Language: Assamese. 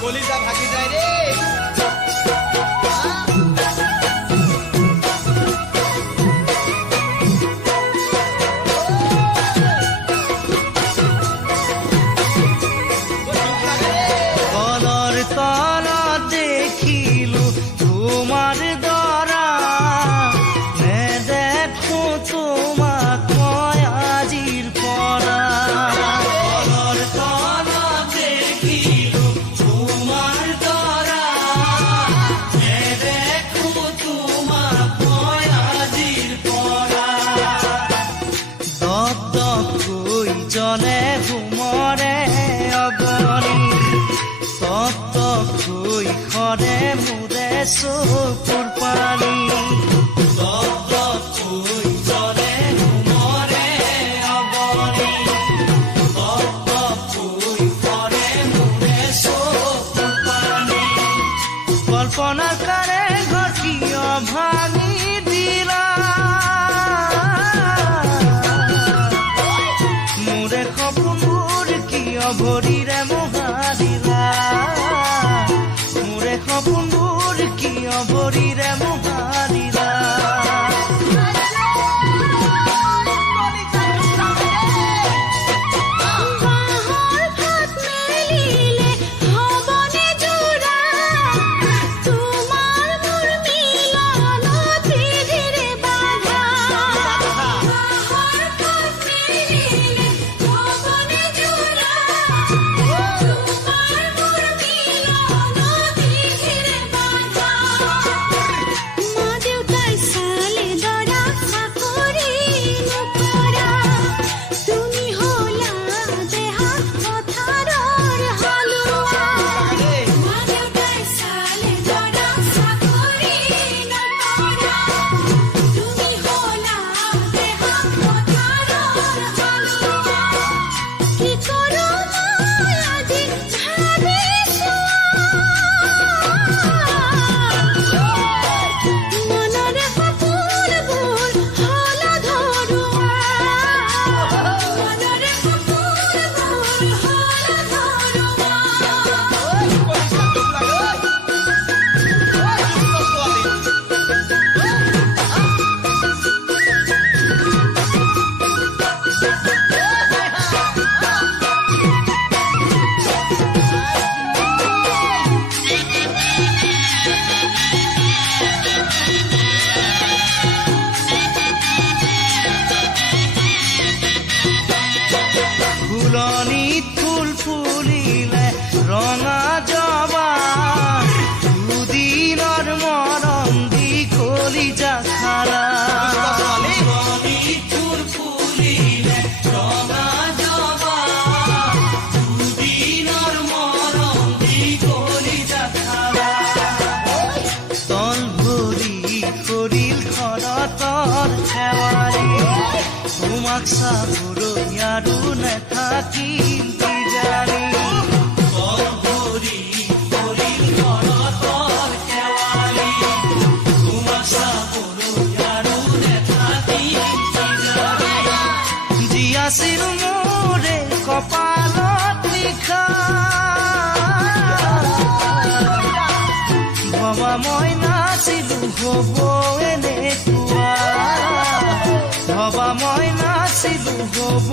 কলিজা ভাগি যায় রে। কলর তলত দেখিলু তোমার দরা নে দেখো তোমাক মই আজির পরা। কলর তলত দেখিলু তোমার দরা নে দেখো তোমাক মই আজির পরা। দপ দপ কই জলে ঘুমরে অগণি তপ তপ কই খরে মুরে চকুৰ পানী। তপ তপ কই জলে ঘুমৰে অগণি তপ তপ কই খৰে মুৰে চকুৰ পানী। কল্পনা কৰে ঘৰ কিয় ভাঙি দিলা মোৰে সপোনবোৰ কিয় ভৰিৰে মোহাৰিলা মোৰে সপোনবোৰ কিয় ভৰিৰে মোহাৰিলা। ফুলনিত ফুল ফুলিলে ৰঙা জবা দুদিনৰ মৰম দি কলিজা খালা। ফুলনিত ফুল ফুলিলে ৰঙা জবা দুদিনৰ মৰম দি কলিজা খালা। তল ভৰি কৰিল খৰতৰ শেৱালি তোমাক চাবলৈ আৰু নাথাকিল কিজানি। তল ভৰি কৰিল খৰতৰ শেৱালি তোমাক চাবলৈ আৰু নাথাকিল কিজানি। যি আছিল মোৰে কপালত লিখা ভবা মই নাছিলো হ'ব এনেকুৱা ভবা মই নাছিলো হ'ব